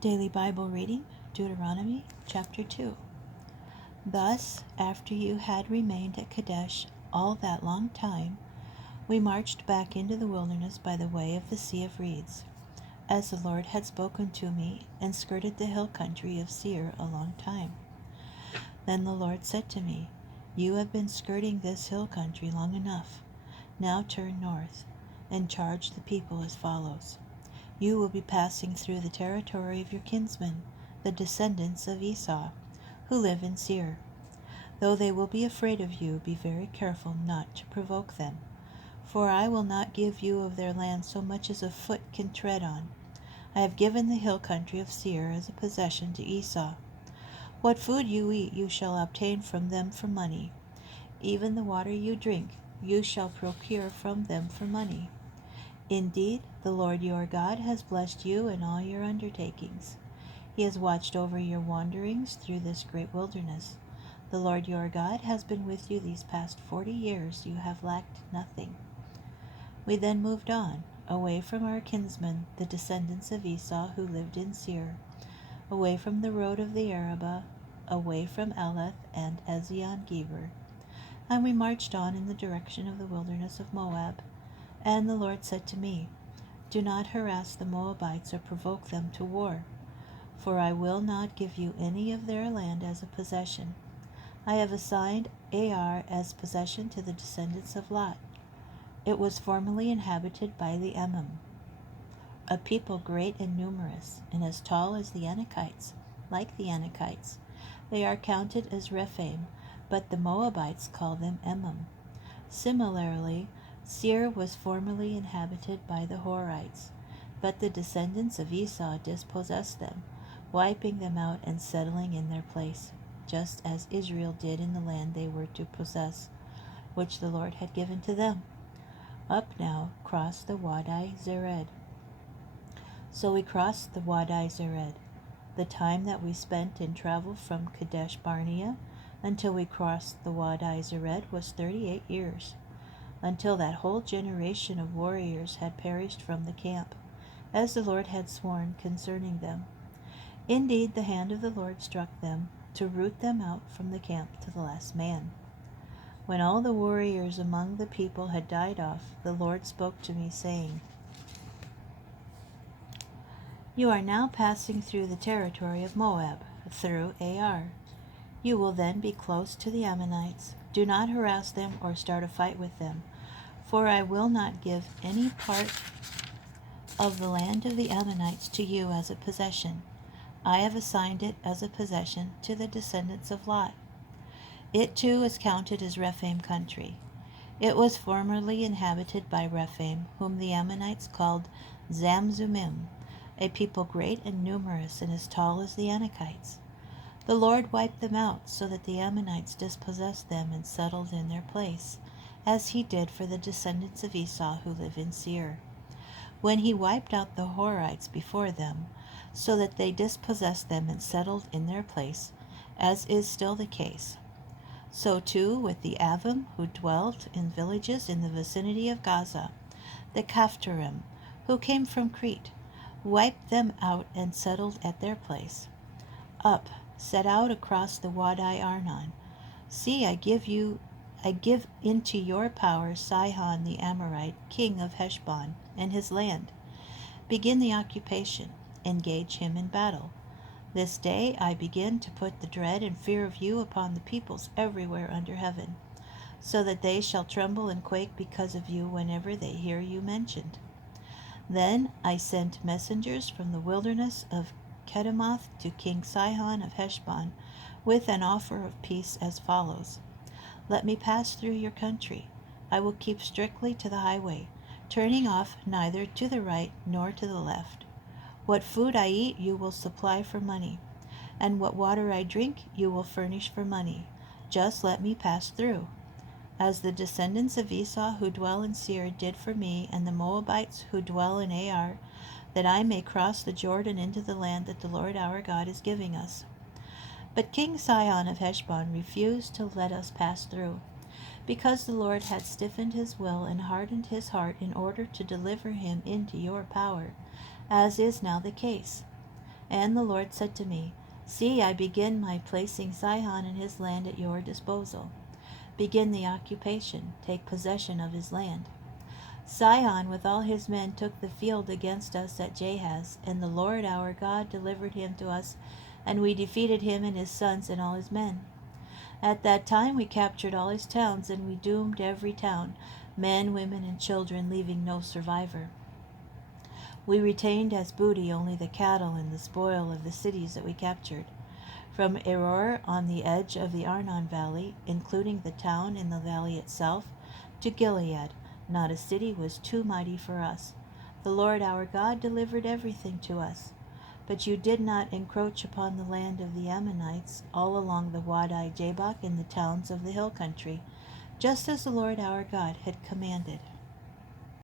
Daily Bible reading, Deuteronomy chapter 2. Thus, after you had remained at Kadesh all that long time, we marched back into the wilderness by the way of the Sea of Reeds, as the Lord had spoken to me, and skirted the hill country of Seir a long time. Then the Lord said to me, You have been skirting this hill country long enough. Now turn north, and charge the people as follows. You will be passing through the territory of your kinsmen, the descendants of Esau, who live in Seir. Though they will be afraid of you, be very careful not to provoke them. For I will not give you of their land so much as a foot can tread on. I have given the hill country of Seir as a possession to Esau. What food you eat you shall obtain from them for money. Even the water you drink you shall procure from them for money. Indeed, the Lord your God has blessed you in all your undertakings. He has watched over your wanderings through this great wilderness. The Lord your God has been with you these past 40 years. You have lacked nothing. We then moved on, away from our kinsmen, the descendants of Esau who lived in Seir, away from the road of the Arabah, away from Elath and Ezion-Geber. And we marched on in the direction of the wilderness of Moab. And the Lord said to me, Do not harass the Moabites or provoke them to war, for I will not give you any of their land as a possession. I have assigned Ar as possession to the descendants of Lot. It was formerly inhabited by the Emim, a people great and numerous, and as tall as the Anakites. Like the Anakites, they are counted as Rephaim, but the Moabites call them Emim. Similarly, Seir was formerly inhabited by the Horites, but the descendants of Esau dispossessed them, wiping them out and settling in their place, just as Israel did in the land they were to possess, which the Lord had given to them. Up now, cross the Wadi Zered. So we crossed the Wadi Zered. The time that we spent in travel from Kadesh Barnea until we crossed the Wadi Zered was 38 years, until that whole generation of warriors had perished from the camp, as the Lord had sworn concerning them. Indeed, the hand of the Lord struck them, to root them out from the camp to the last man. When all the warriors among the people had died off, the Lord spoke to me, saying, You are now passing through the territory of Moab, through Ar. You will then be close to the Ammonites. Do not harass them or start a fight with them, for I will not give any part of the land of the Ammonites to you as a possession. I have assigned it as a possession to the descendants of Lot. It too is counted as Rephaim country. It was formerly inhabited by Rephaim, whom the Ammonites called Zamzummim, a people great and numerous and as tall as the Anakites. The Lord wiped them out, so that the Ammonites dispossessed them and settled in their place, as he did for the descendants of Esau who live in Seir, when he wiped out the Horites before them, so that they dispossessed them and settled in their place, as is still the case. So too with the Avim who dwelt in villages in the vicinity of Gaza, the Caphtorim, who came from Crete, wiped them out and settled at their place. Up, set out across the Wadi Arnon. See, I give into your power Sihon the Amorite, king of Heshbon, and his land. Begin the occupation. Engage him in battle. This day I begin to put the dread and fear of you upon the peoples everywhere under heaven, so that they shall tremble and quake because of you whenever they hear you mentioned. Then I sent messengers from the wilderness of Kedemoth to King Sihon of Heshbon with an offer of peace as follows. Let me pass through your country. I will keep strictly to the highway, turning off neither to the right nor to the left. What food I eat you will supply for money, and what water I drink you will furnish for money. Just let me pass through. As the descendants of Esau who dwell in Seir did for me, and the Moabites who dwell in Ar, that I may cross the Jordan into the land that the Lord our God is giving us. But King Sihon of Heshbon refused to let us pass through, because the Lord had stiffened his will and hardened his heart in order to deliver him into your power, as is now the case. And the Lord said to me, See, I begin my placing Sihon and his land at your disposal. Begin the occupation, take possession of his land. Sihon with all his men took the field against us at Jahaz, and the Lord our God delivered him to us, and we defeated him and his sons and all his men. At that time we captured all his towns, and we doomed every town, men, women, and children, leaving no survivor. We retained as booty only the cattle and the spoil of the cities that we captured. From Eror on the edge of the Arnon Valley, including the town in the valley itself, to Gilead, not a city was too mighty for us. The Lord our God delivered everything to us. But you did not encroach upon the land of the Ammonites, all along the Wadi Jabbok and the towns of the hill country, just as the Lord our God had commanded.